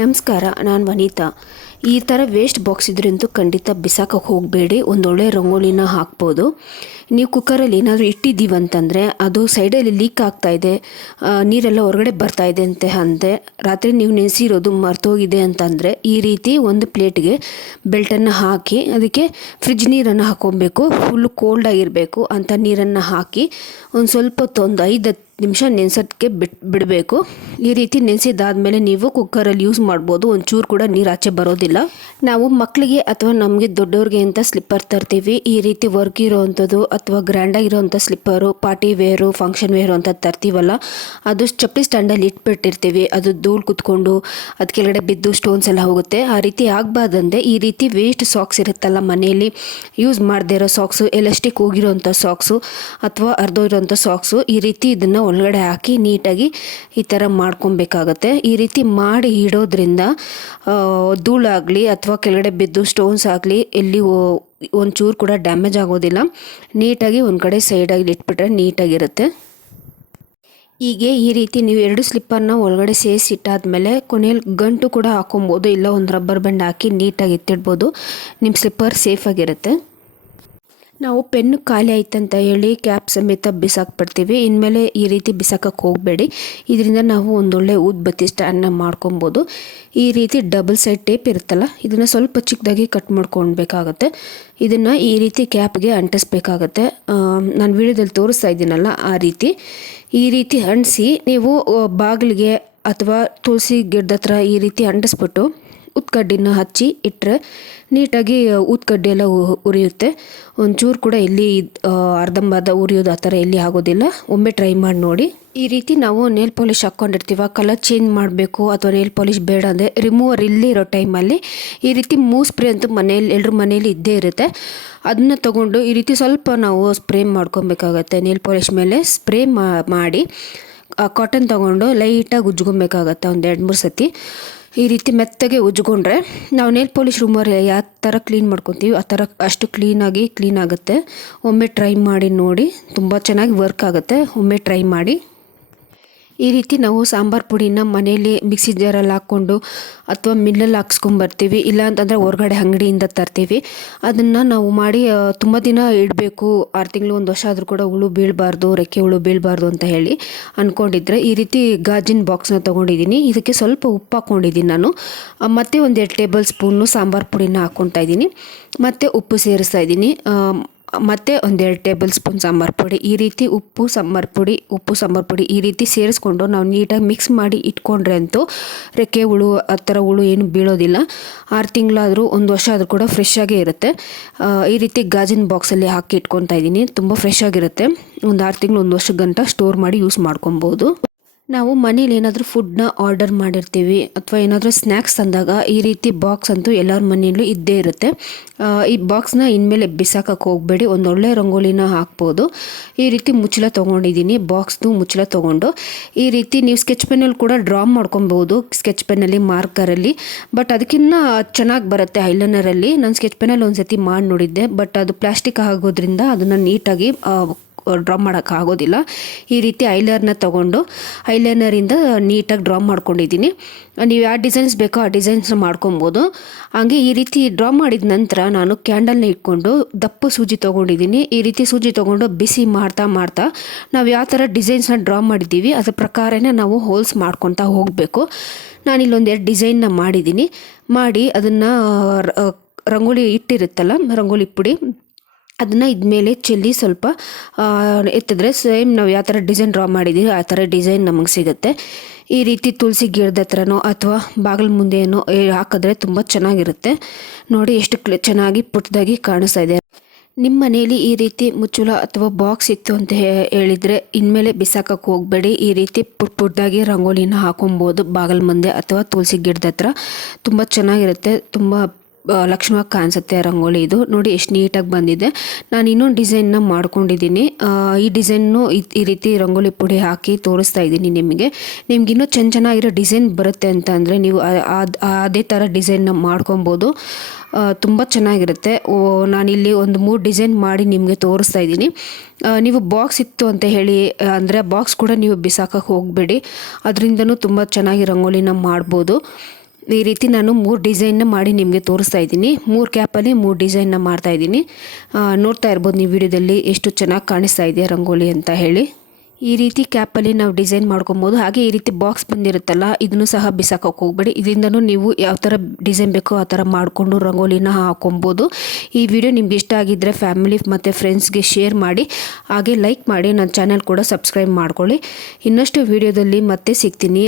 ನಮಸ್ಕಾರ, ನಾನು ವನಿತಾ. ಈ ಥರ ವೇಸ್ಟ್ ಬಾಕ್ಸ್ ಇದ್ರಂತೂ ಖಂಡಿತ ಬಿಸಾಕಕ್ಕೆ ಹೋಗಬೇಡಿ. ಒಂದೊಳ್ಳೆ ರಂಗೋಲಿನ ಹಾಕ್ಬೋದು. ನೀವು ಕುಕ್ಕರಲ್ಲಿ ಏನಾದರೂ ಇಟ್ಟಿದ್ದೀವಂತಂದರೆ ಅದು ಸೈಡಲ್ಲಿ ಲೀಕ್ ಆಗ್ತಾಯಿದೆ, ನೀರೆಲ್ಲ ಹೊರಗಡೆ ಬರ್ತಾಯಿದೆ ಅಂತೆ ರಾತ್ರಿ ನೀವು ನೆನೆಸಿರೋದು ಮರ್ತೋಗಿದೆ ಅಂತಂದರೆ ಈ ರೀತಿ ಒಂದು ಪ್ಲೇಟ್ಗೆ ಬೆಲ್ಟನ್ನು ಹಾಕಿ ಅದಕ್ಕೆ ಫ್ರಿಜ್ ನೀರನ್ನು ಹಾಕ್ಕೊಬೇಕು. ಫುಲ್ಲು ಕೋಲ್ಡಾಗಿರಬೇಕು ಅಂಥ ನೀರನ್ನು ಹಾಕಿ ಒಂದು ಸ್ವಲ್ಪ ಹೊತ್ತು ಒಂದು 5-10 ನಿಮಿಷ ನೆನೆಸೋಕ್ಕೆ ಬಿಡಬೇಕು. ಈ ರೀತಿ ನೆನೆಸಿದಾದ್ಮೇಲೆ ನೀವು ಕುಕ್ಕರಲ್ಲಿ ಯೂಸ್ ಮಾಡ್ಬೋದು. ಒಂಚೂರು ಕೂಡ ನೀರು ಆಚೆ ಬರೋದಿಲ್ಲ. ನಾವು ಮಕ್ಕಳಿಗೆ ಅಥವಾ ನಮಗೆ ದೊಡ್ಡವ್ರಿಗೆ ಅಂತ ಸ್ಲಿಪ್ಪರ್ ತರ್ತೀವಿ. ಈ ರೀತಿ ವರ್ಕ್ ಇರೋವಂಥದ್ದು ಅಥವಾ ಗ್ರ್ಯಾಂಡಾಗಿರೋವಂಥ slipper, party wear, function wear ಅಂತ ತರ್ತೀವಲ್ಲ, ಅದು ಚಪ್ಪಲಿ ಸ್ಟ್ಯಾಂಡಲ್ಲಿ ಇಟ್ಬಿಟ್ಟಿರ್ತೀವಿ. ಅದು ಧೂಳು ಕುತ್ಕೊಂಡು ಅದು ಕೆಳಗಡೆ ಬಿದ್ದು ಸ್ಟೋನ್ಸ್ ಎಲ್ಲ ಹೋಗುತ್ತೆ. ಆ ರೀತಿ ಆಗಬಾರ್ದಂದೆ ಈ ರೀತಿ ವೇಸ್ಟ್ ಸಾಕ್ಸ್ ಇರುತ್ತಲ್ಲ, ಮನೆಯಲ್ಲಿ ಯೂಸ್ ಮಾಡದೇ ಇರೋ ಸಾಕ್ಸು, ಎಲಾಸ್ಟಿಕ್ ಹೋಗಿರೋವಂಥ ಸಾಕ್ಸು ಅಥವಾ ಅರ್ಧೋಗಿರೋವಂಥ ಸಾಕ್ಸು, ಈ ರೀತಿ ಇದನ್ನು ಒಳಗಡೆ ಹಾಕಿ ನೀಟಾಗಿ ಈ ಥರ ಮಾಡ್ಕೊಬೇಕಾಗತ್ತೆ. ಈ ರೀತಿ ಮಾಡಿ ಇಡೋದ್ರಿಂದ ಧೂಳಾಗಲಿ ಅಥವಾ ಕೆಳಗಡೆ ಬಿದ್ದು ಸ್ಟೋನ್ಸ್ ಆಗಲಿ ಎಲ್ಲಿ ಒಂಚೂರು ಕೂಡ ಡ್ಯಾಮೇಜ್ ಆಗೋದಿಲ್ಲ. ನೀಟಾಗಿ ಒಂದು ಕಡೆ ಸೈಡಾಗಿ ಇಟ್ಬಿಟ್ರೆ ನೀಟಾಗಿರುತ್ತೆ. ಹೀಗೆ ಈ ರೀತಿ ನೀವು 2 ಸ್ಲಿಪ್ಪರ್ನ ಒಳಗಡೆ ಸೇರಿಸಿಟ್ಟಾದ್ಮೇಲೆ ಕೊನೆಯಲ್ಲಿ ಗಂಟು ಕೂಡ ಹಾಕೊಬೋದು, ಇಲ್ಲ ಒಂದು ರಬ್ಬರ್ ಬ್ಯಾಂಡ್ ಹಾಕಿ ನೀಟಾಗಿ ಎತ್ತಿಡ್ಬೋದು. ನಿಮ್ಮ ಸ್ಲಿಪ್ಪರ್ ಸೇಫಾಗಿರುತ್ತೆ. ನಾವು ಪೆನ್ನು ಖಾಲಿ ಆಯ್ತಂತ ಹೇಳಿ ಕ್ಯಾಪ್ ಸಮೇತ ಬಿಸಾಕ್ಬಿಡ್ತೀವಿ. ಇನ್ಮೇಲೆ ಈ ರೀತಿ ಬಿಸಾಕಕ್ಕೆ ಹೋಗಬೇಡಿ. ಇದರಿಂದ ನಾವು ಒಂದೊಳ್ಳೆ ಊದ್ಬತ್ತಿ ಸ್ಟ್ಯಾಂಡ್ನ ಮಾಡ್ಕೊಬೋದು. ಈ ರೀತಿ ಡಬಲ್ ಸೈಡ್ ಟೇಪ್ ಇರುತ್ತಲ್ಲ, ಇದನ್ನು ಸ್ವಲ್ಪ ಚಿಕ್ಕದಾಗಿ ಕಟ್ ಮಾಡ್ಕೊಳ್ಬೇಕಾಗತ್ತೆ. ಇದನ್ನು ಈ ರೀತಿ ಕ್ಯಾಪ್ಗೆ ಅಂಟಿಸ್ಬೇಕಾಗತ್ತೆ. ನಾನು ವಿಡಿಯೋದಲ್ಲಿ ತೋರಿಸ್ತಾ ಇದ್ದೀನಲ್ಲ ಈ ರೀತಿ ಅಂಟಿಸಿ ನೀವು ಬಾಗಿಲಿಗೆ ಅಥವಾ ತುಳಸಿ ಗಿಡದ ಹತ್ರ ಈ ರೀತಿ ಅಂಟಿಸ್ಬಿಟ್ಟು ಉತ್ಕಡ್ಡಿನ ಹಚ್ಚಿ ಇಟ್ಟರೆ ನೀಟಾಗಿ ಉತ್ಕಡ್ಡಿ ಎಲ್ಲ ಉರಿಯುತ್ತೆ. ಒಂಚೂರು ಕೂಡ ಎಲ್ಲಿ ಅರ್ಧಂಬರ್ಧ ಉರಿಯೋದು ಆ ಥರ ಎಲ್ಲಿ ಆಗೋದಿಲ್ಲ. ಒಮ್ಮೆ ಟ್ರೈ ಮಾಡಿ ನೋಡಿ. ಈ ರೀತಿ ನಾವು ನೇಲ್ ಪಾಲಿಶ್ ಹಾಕ್ಕೊಂಡಿರ್ತೀವ, ಕಲರ್ ಚೇಂಜ್ ಮಾಡಬೇಕು ಅಥವಾ ನೇಲ್ ಪಾಲಿಶ್ ಬೇಡ ಅಂದರೆ ರಿಮೂವರ್ ಇಲ್ಲೇ ಇರೋ ಟೈಮಲ್ಲಿ ಈ ರೀತಿ ಮೂವ್ ಸ್ಪ್ರೇ ಅಂತೂ ಎಲ್ಲರ ಮನೇಲಿ ಇದ್ದೇ ಇರುತ್ತೆ. ಅದನ್ನ ತೊಗೊಂಡು ಈ ರೀತಿ ಸ್ವಲ್ಪ ನಾವು ಸ್ಪ್ರೇ ಮಾಡ್ಕೊಬೇಕಾಗತ್ತೆ. ನೇಲ್ ಪಾಲಿಶ್ ಮೇಲೆ ಸ್ಪ್ರೇ ಮಾಡಿ ಕಾಟನ್ ತೊಗೊಂಡು ಲೈಟಾಗಿ ಉಜ್ಕೊಬೇಕಾಗತ್ತೆ ಒಂದು 2-3 ಸತಿ. ಈ ರೀತಿ ಮೆತ್ತಗೆ ಉಜ್ಕೊಂಡ್ರೆ ನಾವು ನೇಲ್ ಪಾಲಿಶ್ ರಿಮೂವರ್ ಯಾವ ಥರ ಕ್ಲೀನ್ ಮಾಡ್ಕೊತೀವಿ ಆ ಥರ ಅಷ್ಟು ಕ್ಲೀನ್ ಆಗುತ್ತೆ. ಒಮ್ಮೆ ಟ್ರೈ ಮಾಡಿ ನೋಡಿ, ತುಂಬ ಚೆನ್ನಾಗಿ ವರ್ಕ್ ಆಗುತ್ತೆ. ಒಮ್ಮೆ ಟ್ರೈ ಮಾಡಿ. ಈ ರೀತಿ ನಾವು ಸಾಂಬಾರು ಪುಡಿನ ಮನೆಯಲ್ಲಿ ಮಿಕ್ಸಿ ಜಾರಲ್ಲಿ ಹಾಕ್ಕೊಂಡು ಅಥವಾ ಮಿಲ್ಲಲ್ಲಿ ಹಾಕ್ಸ್ಕೊಂಬರ್ತೀವಿ, ಇಲ್ಲ ಅಂತಂದರೆ ಹೊರಗಡೆ ಅಂಗಡಿಯಿಂದ ತರ್ತೀವಿ. ಅದನ್ನು ನಾವು ಮಾಡಿ ತುಂಬ ದಿನ ಇಡಬೇಕು. 6 ತಿಂಗಳು 1 ವರ್ಷ ಆದರೂ ಕೂಡ ಹುಳು ಬೀಳಬಾರ್ದು, ರೆಕ್ಕೆ ಹುಳು ಬೀಳಬಾರ್ದು ಅಂತ ಹೇಳಿ ಅಂದ್ಕೊಂಡಿದ್ರೆ ಈ ರೀತಿ ಗಾಜಿನ ಬಾಕ್ಸ್ನ ತೊಗೊಂಡಿದ್ದೀನಿ. ಇದಕ್ಕೆ ಸ್ವಲ್ಪ ಉಪ್ಪು ಹಾಕ್ಕೊಂಡಿದ್ದೀನಿ ನಾನು. ಮತ್ತು 1-2 ಟೇಬಲ್ ಸ್ಪೂನು ಸಾಂಬಾರು ಪುಡಿನ ಹಾಕ್ಕೊತಾ ಇದ್ದೀನಿ. ಮತ್ತು ಉಪ್ಪು ಸೇರಿಸ್ತಾ ಇದ್ದೀನಿ. ಮತ್ತು 1-2 ಟೇಬಲ್ ಸ್ಪೂನ್ ಸಾಂಬಾರು ಪುಡಿ. ಈ ರೀತಿ ಉಪ್ಪು ಸಾಂಬಾರು ಪುಡಿ ಈ ರೀತಿ ಸೇರಿಸ್ಕೊಂಡು ನಾವು ನೀಟಾಗಿ ಮಿಕ್ಸ್ ಮಾಡಿ ಇಟ್ಕೊಂಡ್ರೆ ಅಂತೂ ರೆಕ್ಕೆ ಹುಳು ಆ ಥರ ಹುಳು ಏನು ಬೀಳೋದಿಲ್ಲ. 6 ತಿಂಗಳಾದರೂ 1 ವರ್ಷ ಆದರೂ ಕೂಡ ಫ್ರೆಶ್ ಆಗೇ ಇರುತ್ತೆ. ಈ ರೀತಿ ಗಾಜಿನ ಬಾಕ್ಸಲ್ಲಿ ಹಾಕಿ ಇಟ್ಕೊತಾ ಇದ್ದೀನಿ. ತುಂಬ ಫ್ರೆಶ್ ಆಗಿರುತ್ತೆ. ಒಂದು 6 ತಿಂಗಳು 1 ವರ್ಷ ಗಂಟ ಸ್ಟೋರ್ ಮಾಡಿ ಯೂಸ್ ಮಾಡ್ಕೊಬೋದು. ನಾವು ಮನೇಲಿ ಏನಾದರೂ ಫುಡ್ನ ಆರ್ಡರ್ ಮಾಡಿರ್ತೀವಿ ಅಥವಾ ಏನಾದರೂ ಸ್ನ್ಯಾಕ್ಸ್ ತಂದಾಗ ಈ ರೀತಿ ಬಾಕ್ಸ್ ಅಂತೂ ಎಲ್ಲರ ಮನೆಯಲ್ಲೂ ಇದ್ದೇ ಇರುತ್ತೆ. ಈ ಬಾಕ್ಸ್ನ ಇನ್ಮೇಲೆ ಬಿಸಾಕಕ್ಕೆ ಹೋಗಬೇಡಿ. ಒಂದೊಳ್ಳೆ ರಂಗೋಲಿನ ಹಾಕ್ಬೋದು. ಈ ರೀತಿ ಮುಚ್ಚಳ ತೊಗೊಂಡಿದ್ದೀನಿ, ಬಾಕ್ಸ್ದು ಮುಚ್ಚಳ ತೊಗೊಂಡು ಈ ರೀತಿ ನೀವು ಸ್ಕೆಚ್ ಪೆನ್ನಲ್ಲಿ ಕೂಡ ಡ್ರಾ ಮಾಡ್ಕೊಬೋದು. ಸ್ಕೆಚ್ ಪೆನ್ನಲ್ಲಿ, ಮಾರ್ಕರಲ್ಲಿ. ಬಟ್ ಅದಕ್ಕಿಂತ ಚೆನ್ನಾಗಿ ಬರುತ್ತೆ ಐಲೈನರಲ್ಲಿ. ನಾನು ಸ್ಕೆಚ್ ಪೆನ್ನಲ್ಲಿ ಒಂದು ಸತಿ ಮಾಡಿ ನೋಡಿದ್ದೆ, ಬಟ್ ಅದು ಪ್ಲಾಸ್ಟಿಕ್ ಆಗೋದ್ರಿಂದ ಅದನ್ನು ನೀಟಾಗಿ ಡ್ರಾ ಮಾಡೋಕ್ಕಾಗೋದಿಲ್ಲ. ಈ ರೀತಿ ಐಲೈನರ್ನ ತೊಗೊಂಡು ಐಲೈನರಿಂದ ನೀಟಾಗಿ ಡ್ರಾ ಮಾಡ್ಕೊಂಡಿದ್ದೀನಿ. ನೀವು ಯಾವ ಡಿಸೈನ್ಸ್ ಬೇಕೋ ಆ ಡಿಸೈನ್ಸ್ನ ಮಾಡ್ಕೊಬೋದು. ಹಾಗೆ ಈ ರೀತಿ ಡ್ರಾ ಮಾಡಿದ ನಂತರ ನಾನು ಕ್ಯಾಂಡಲ್ನ ಇಟ್ಕೊಂಡು ದಪ್ಪ ಸೂಜಿ ತೊಗೊಂಡಿದ್ದೀನಿ. ಈ ರೀತಿ ಸೂಜಿ ತೊಗೊಂಡು ಬಿಸಿ ಮಾಡ್ತಾ ನಾವು ಯಾವ ಥರ ಡಿಸೈನ್ಸ್ನ ಡ್ರಾ ಮಾಡಿದ್ದೀವಿ ಅದ್ರ ಪ್ರಕಾರನೇ ನಾವು ಹೋಲ್ಸ್ ಮಾಡ್ಕೊತಾ ಹೋಗಬೇಕು. ನಾನಿಲ್ಲೊಂದು 2 ಡಿಸೈನ್ನ ಮಾಡಿ ಅದನ್ನು ರಂಗೋಲಿ ಇಟ್ಟಿರುತ್ತಲ್ಲ, ರಂಗೋಲಿ ಪುಡಿ ಅದನ್ನು ಇದ್ಮೇಲೆ ಚೆಲ್ಲಿ ಸ್ವಲ್ಪ ಎತ್ತಿದ್ರೆ ಸೇಮ್ ನಾವು ಯಾವ ಥರ ಡಿಸೈನ್ ಡ್ರಾ ಮಾಡಿದ್ದೀವಿ ಆ ಥರ ಡಿಸೈನ್ ನಮಗೆ ಸಿಗುತ್ತೆ. ಈ ರೀತಿ ತುಳಸಿ ಗಿಡದ ಹತ್ರನೋ ಅಥವಾ ಬಾಗಿಲ ಮುಂದೆನೋ ಹಾಕಿದ್ರೆ ತುಂಬ ಚೆನ್ನಾಗಿರುತ್ತೆ. ನೋಡಿ ಎಷ್ಟು ಚೆನ್ನಾಗಿ ಪುಟ್ಟದಾಗಿ ಕಾಣಿಸ್ತಾ ಇದೆ. ನಿಮ್ಮ ಮನೆಯಲ್ಲಿ ಈ ರೀತಿ ಮುಚ್ಚಳ ಅಥವಾ ಬಾಕ್ಸ್ ಇತ್ತು ಅಂತ ಹೇಳಿದರೆ ಇನ್ಮೇಲೆ ಬಿಸಾಕಕ್ಕೆ ಹೋಗಬೇಡಿ. ಈ ರೀತಿ ಪುಟ್ಟದಾಗಿ ರಂಗೋಲಿನ ಹಾಕೊಬೋದು ಬಾಗಿಲ ಮುಂದೆ ಅಥವಾ ತುಳಸಿ ಗಿಡದ ಹತ್ರ. ತುಂಬ ಚೆನ್ನಾಗಿರುತ್ತೆ, ತುಂಬ ಲಕ್ಷ್ಮವಾಗಿ ಕಾಣಿಸುತ್ತೆ ರಂಗೋಲಿ. ಇದು ನೋಡಿ ಎಷ್ಟು ನೀಟಾಗಿ ಬಂದಿದೆ. ನಾನು ಇನ್ನೊಂದು ಡಿಸೈನ್ನ ಮಾಡ್ಕೊಂಡಿದ್ದೀನಿ. ಈ ಡಿಸೈನ್ನು ಈ ರೀತಿ ರಂಗೋಲಿ ಪುಡಿ ಹಾಕಿ ತೋರಿಸ್ತಾ ಇದ್ದೀನಿ ನಿಮಗೆ. ನಿಮ್ಗೆ ಇನ್ನೂ ಚೆನ್ನಾಗಿರೋ ಡಿಸೈನ್ ಬರುತ್ತೆ ಅಂತ ಅಂದರೆ ನೀವು ಅದೇ ಥರ ಡಿಸೈನ್ನ ಮಾಡ್ಕೊಬೋದು. ತುಂಬ ಚೆನ್ನಾಗಿರುತ್ತೆ. ನಾನಿಲ್ಲಿ ಒಂದು 3 ಡಿಸೈನ್ ಮಾಡಿ ನಿಮಗೆ ತೋರಿಸ್ತಾ ಇದ್ದೀನಿ. ನೀವು ಬಾಕ್ಸ್ ಇತ್ತು ಅಂತ ಹೇಳಿ ಅಂದರೆ ಬಾಕ್ಸ್ ಕೂಡ ನೀವು ಬಿಸಾಕಕ್ಕೆ ಹೋಗಬೇಡಿ. ಅದರಿಂದನೂ ತುಂಬ ಚೆನ್ನಾಗಿ ರಂಗೋಲಿನ ಮಾಡ್ಬೋದು. ಈ ರೀತಿ ನಾನು 3 ಡಿಸೈನ್ನ ಮಾಡಿ ನಿಮಗೆ ತೋರಿಸ್ತಾ ಇದ್ದೀನಿ. 3 ಕ್ಯಾಪಲ್ಲಿ 3 ಡಿಸೈನ್ನ ಮಾಡ್ತಾ ಇದ್ದೀನಿ. ನೋಡ್ತಾ ಇರ್ಬೋದು ನೀವು ವಿಡಿಯೋದಲ್ಲಿ ಎಷ್ಟು ಚೆನ್ನಾಗಿ ಕಾಣಿಸ್ತಾ ಇದೆಯಾ ರಂಗೋಲಿ ಅಂತ ಹೇಳಿ. ಈ ರೀತಿ ಕ್ಯಾಪಲ್ಲಿ ನಾವು ಡಿಸೈನ್ ಮಾಡ್ಕೊಬೋದು. ಹಾಗೆ ಈ ರೀತಿ ಬಾಕ್ಸ್ ಬಂದಿರುತ್ತಲ್ಲ, ಇದನ್ನು ಸಹ ಬಿಸಾಕೋಕೆ ಹೋಗಬೇಡಿ. ಇದರಿಂದನೂ ನೀವು ಯಾವ ಥರ ಡಿಸೈನ್ ಬೇಕೋ ಆ ಥರ ಮಾಡಿಕೊಂಡು ರಂಗೋಲಿನ ಹಾಕೊಬೋದು. ಈ ವಿಡಿಯೋ ನಿಮ್ಗೆ ಇಷ್ಟ ಆಗಿದ್ದರೆ ಫ್ಯಾಮಿಲಿ ಮತ್ತು ಫ್ರೆಂಡ್ಸ್ಗೆ ಶೇರ್ ಮಾಡಿ, ಹಾಗೆ ಲೈಕ್ ಮಾಡಿ, ನನ್ನ ಚಾನಲ್ ಕೂಡ ಸಬ್ಸ್ಕ್ರೈಬ್ ಮಾಡ್ಕೊಳ್ಳಿ. ಇನ್ನಷ್ಟು ವಿಡಿಯೋದಲ್ಲಿ ಮತ್ತೆ ಸಿಗ್ತೀನಿ.